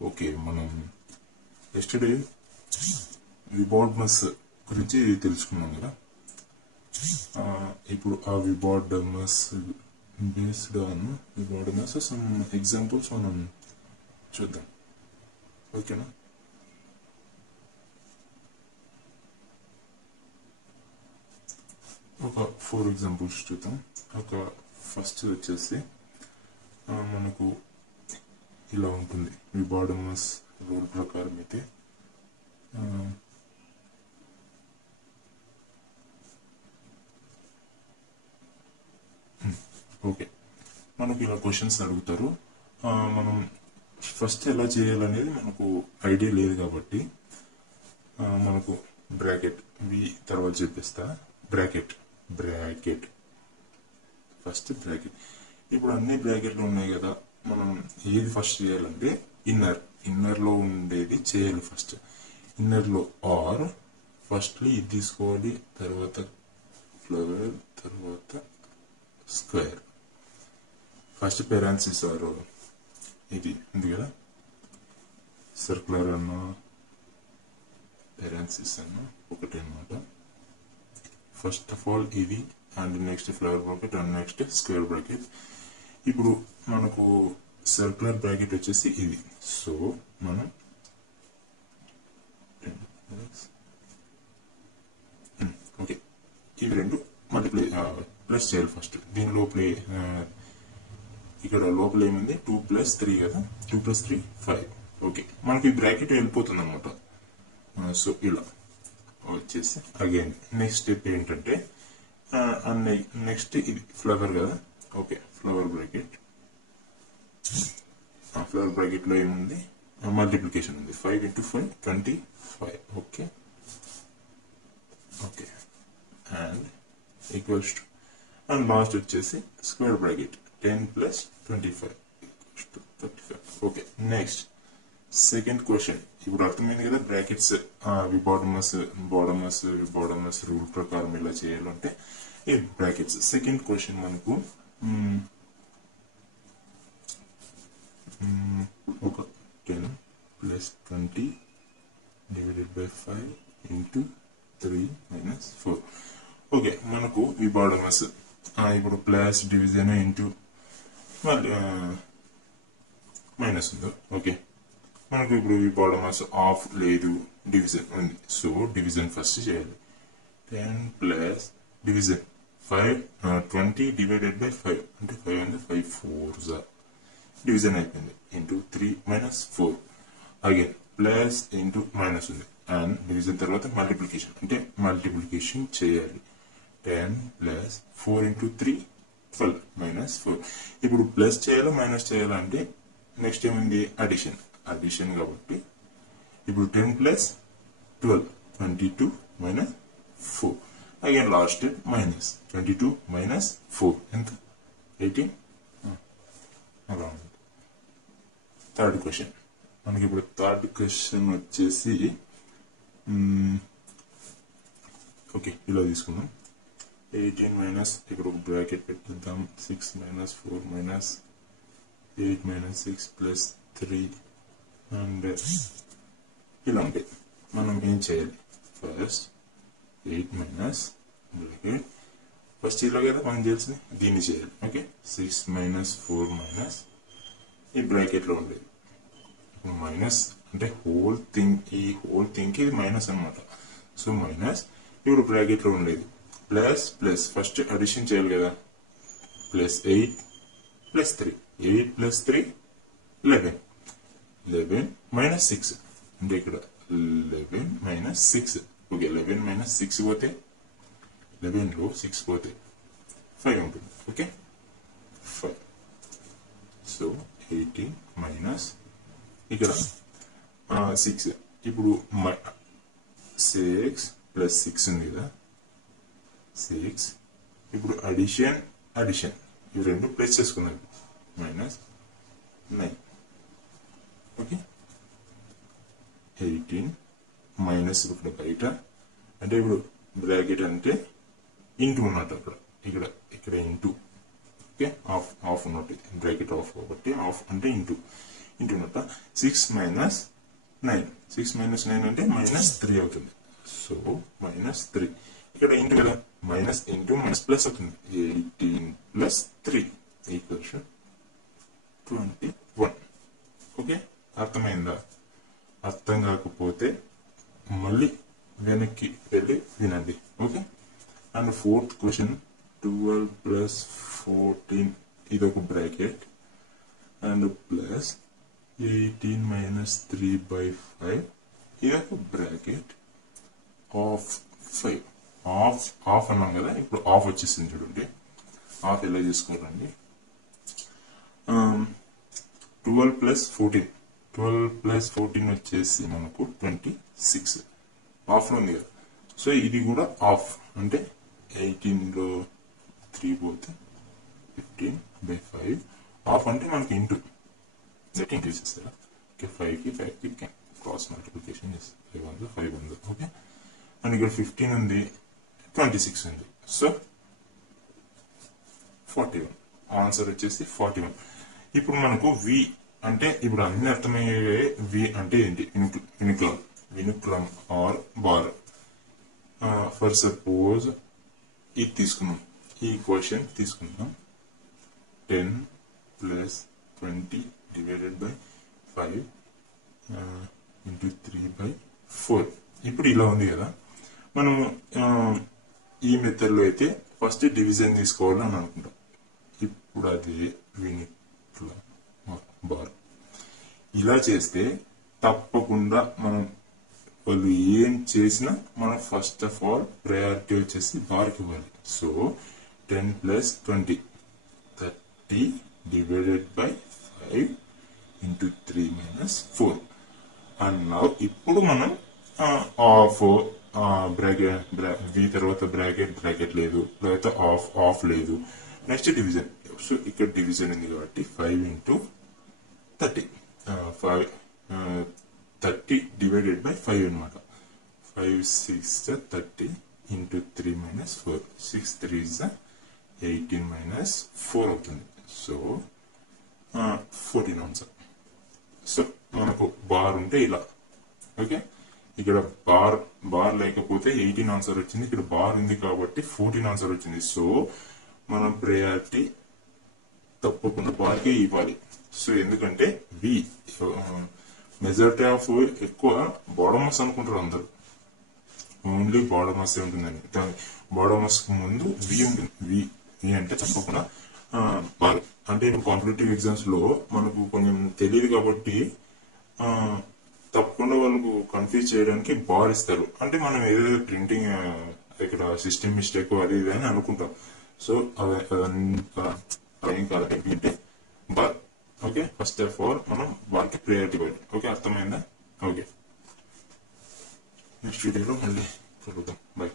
Okay, మనం yesterday విబార్డమస్ గురించి తెలుసుకున్నాం కదా. ఇప్పుడు ఆ విబార్డమస్ బేస్డ్ ఆన్ విబార్డమస్ సమ్ ఎగ్జాంపుల్స్ మనం చూద్దాం. ఓకేనా? ఒక 4 ఎగ్జాంపుల్స్ చూద్దాం. ఒక ఫస్ట్ వచ్చేసి మనకు ఇలా ఉంటుంది. విబార్డమస్ రూల్ ప్రకారం అయితే ఓకే, మనకు ఇలా క్వశ్చన్స్ అడుగుతారు. మనం ఫస్ట్ ఎలా చేయాలనేది మనకు ఐడియా లేదు కాబట్టి మనకు బ్రాకెట్ వి తర్వాత చెప్పేస్తా. Bracket first bracket. ఇప్పుడు అన్ని బ్రాకెట్లు ఉన్నాయి కదా, మనం ఏది ఫస్ట్ చేయాలంటే ఇన్నర్ లో ఉండేది చేయాలి. ఫస్ట్ ఇన్నర్ లో ఆర్ ఫస్ట్ ఇది తీసుకోవాలి, తర్వాత ఫ్లవర్, తర్వాత స్క్వేర్. ఫస్ట్ పెరాన్సిస్ ఆర్ ఇది ఉంది కదా, సర్క్యులర్ అన్న పెరాన్సిస్ అన్న ఒకటి అన్నమాట. ఫస్ట్ ఆఫ్ ఆల్ ఇది, and next flower bracket, and next square bracket. ఇప్పుడు మనకు సర్క్యులర్ బ్రాకెట్ వచ్చేసి ఇది. సో మనం ఓకే, ఇవి రెండు మల్టిప్లై ప్లస్ చేయాలి. ఫస్ట్ దీని లోపల ఇక్కడ లోపల ఏముంది 2 + 3 కదా, 2 + 3 5. ఓకే, మనకి బ్రాకెట్ వెళ్ళిపోతుంది అనమాట. సో ఇలా వచ్చేసి అగైన్ నెక్స్ట్ స్టెప్ ఏంటంటే నెక్స్ట్ ఇది ఫ్లవర్ కదా. Okay, flower bracket. Flower bracket లో ఏముంది, మల్టిప్లికేషన్ ఉంది. 5 × 5 25. Okay okay, and equals to, and last వచ్చేసి square bracket 10 + 25 = 35. Okay, next second question. ఇప్పుడు అర్థమైంది కదా బ్రాకెట్స్ విబార్డమస్ రూల్ ప్రకారం ఇలా చేయాలంటే ఈ బ్రాకెట్స్. సెకండ్ క్వశ్చన్ మనకు ఒక 10 + 20 / 5 × 3 - 4. ఓకే, మనకు విబార్డమస్ ఇప్పుడు ప్లస్ డివిజన్ ఇంటూ మళ్ళీ మైనస్ ఉందో. ఓకే, మనకు ఇప్పుడు విబార్డమస్ ఆఫ్ లేదు, డివిజన్ ఉంది. సో డివిజన్ ఫస్ట్ చేయాలి. 10 + డివిజన్ 20 / 5 అంటే 5 అంటే 5 4s డివిజన్ అయిపోయింది. Into 3 - 4 again plus into minus ఉంది, అండ్ డివిజన్ తర్వాత మల్టిప్లికేషన్ అంటే మల్టిప్లికేషన్ చేయాలి. 10 + 4 × 3 12 - 4. ఇప్పుడు ప్లస్ చేయాలా మైనస్ చేయాలా అంటే నెక్స్ట్ ఏముంది, అడిషన్ కాబట్టి ఇప్పుడు 10 + 12 22 - 4. అగైన్ లాస్ట్ మైనస్ 22 - 4 ఎంత 18. అలా ఉంది. థర్డ్ క్వశ్చన్ మనకి ఇప్పుడు థర్డ్ క్వశ్చన్ వచ్చేసి ఓకే ఇలా తీసుకుందాం. 18 - ఇక్కడ ఒక బ్రాకెట్ పెట్టిద్దాం. 6 - 4 - 8 - 6 + 3 అండ్ ఇలా ఉంటాయి. మనం ఏం చేయాలి, ఫస్ట్ 8 - బ్రాకెట్ ఫస్ట్ ఇలా కదా మనం చేయాల్సింది, దీన్ని చేయాలి. ఓకే, 6 - 4 ఈ బ్రాకెట్ లో ఉండేది మైనస్ అంటే హోల్ థింగ్, ఈ హోల్ థింగ్ కి ఇది మైనస్ అనమాట. సో మైనస్ ఇప్పుడు బ్రాకెట్ లో ఉండేది ప్లస్ ఫస్ట్ అడిషన్ చేయాలి కదా. +8 + 3 8 + 3 11 11 - 6 అంటే ఇక్కడ 11 - 6. ఓకే, 11 - 6 పోతే 11 లో 6 పోతే 5 ఉంటుంది. ఓకే 5. సో 18 ఇక్కడ 6. ఇప్పుడు 6 + 6 ఉంది కదా, 6. ఇప్పుడు అడిషన్ ఇవి రెండు ప్లస్ చేసుకున్నాం, -9. ఓకే, 18 మైనస్ ఇక్కడ బయట అంటే ఇప్పుడు బ్రాకెట్ అంటే ఇంటూ ఉన్నట్టు ఇక్కడ ఇంటూ. ఓకే, ఆఫ్ ఉన్నట్టు బ్రాకెట్ ఆఫ్ కాబట్టి ఆఫ్ అంటే ఇంటూ. ఇంటూ నోట 6 మైనస్ 9 6 మైనస్ 9 అంటే -3 అవుతుంది. సో -3 ఇక్కడ ఇంటూ కదా మైనస్ ఇంటూ మైనస్ ప్లస్ అవుతుంది 18 ప్లస్ 3 ఈక్వల్స్ 21. ఓకే అర్థమైందా? అర్థం కాకపోతే మళ్ళీ వెనక్కి వెళ్ళి వినండి. Okay and fourth question 12 plus 14 ఇదొక బ్రాకెట్ అండ్ ప్లస్ 18 మైనస్ 3/5 ఇదొక బ్రాకెట్ ఆఫ్ 5 ఆఫ్ అన్నాం కదా, ఇప్పుడు ఆఫ్ వచ్చేసింది చూడండి. ఆఫ్ ఎలా చేసుకోవాలండి? 12 ప్లస్ 14 వచ్చేసి మనకు 26 ఆఫ్ ఉంది కదా. సో ఇది కూడా ఆఫ్ అంటే 18లో 3 పోతే 15/5 ఆఫ్ అంటే మనకి ఇంటూ చేసేస్తారా? ఓకే 5కి క్రాస్ మల్టిప్లికేషన్ చేస్తారు 500. ఓకే అండ్ ఇక్కడ 15 ఉంది 26 ఉంది. సో 41 ఆన్సర్ వచ్చేసి 41. ఇప్పుడు మనకు వి అంటే ఇప్పుడు అన్ని అర్థమయ్యే వి అంటే ఏంటి? వినుక్రమ్ ఆర్ బార్. ఫర్ సపోజ్ ఇది తీసుకున్నాం, ఈ క్వశ్చన్ తీసుకున్నాం 10 ప్లస్ 20 డివైడెడ్ బై 5 ఇంటూ 3/4. ఇప్పుడు ఇలా ఉంది కదా. మనం ఈ మెథడ్లో అయితే ఫస్ట్ డివిజన్ తీసుకోవాలని అనుకుంటాం. ఇప్పుడు అది వినుక్రమ్ బార్ ఇలా చేస్తే తప్పకుండా మనం వాళ్ళు ఏం చేసినా మనం ఫస్ట్ ఆఫ్ ఆల్ ప్రయారిటీ వచ్చేసి బార్కి ఇవ్వాలి. So 10 plus 20 30 divided by 5 into 3 minus 4. And now ఇప్పుడు మనం ఆఫ్ బ్రాకెట్ వి తర్వాత బ్రాకెట్ లేదు, తర్వాత ఆఫ్ లేదు, నెక్స్ట్ డివిజన్. సో ఇక్కడ డివిజన్ ఉంది కాబట్టి 5 ఇంటూ 30 30 డివైడెడ్ బై 5 అనమాట. 5 6 30 ఇంటూ 3 మైనస్ 4 6 3 18 మైనస్ 4 అవుతుంది. So 14 answer. సో మనకు బార్ ఉంటే ఇలా. ఓకే ఇక్కడ బార్ లేకపోతే 18 ఆన్సర్ వచ్చింది, ఇక్కడ బార్ ఉంది కాబట్టి 14 ఆన్సర్ వచ్చింది. సో మనం ప్రయారిటీ తప్పకుండా బార్కే ఇవ్వాలి. సో ఎందుకంటే వి మెజారిటీ ఆఫ్ ఎక్కువ బాడమస్ అనుకుంటారు అందరు, ఓన్లీ బాడమస్ ఉంటుందని. బాడమస్ ముందు వి ఉంటుంది. వి అంటే తప్పకుండా బార్. అంటే కాంపిటేటివ్ ఎగ్జామ్స్ లో మనకు కొంచెం తెలియదు కాబట్టి తప్పకుండా వాళ్ళకు కన్ఫ్యూజ్ చేయడానికి బార్ ఇస్తారు. అంటే మనం ఏదైతే ప్రింటింగ్ ఇక్కడ సిస్టమ్ మిస్టేక్ అది ఇది అని అనుకుంటాం. సో అదేం కాదు అంటే bar. Okay first of all మనం బార్కి ప్రయారిటీ ఇవ్వాలి. ఓకే అర్థమైందా? ఓకే నెక్స్ట్ వీడియోలో మళ్ళీ కలుద్దాం. బై.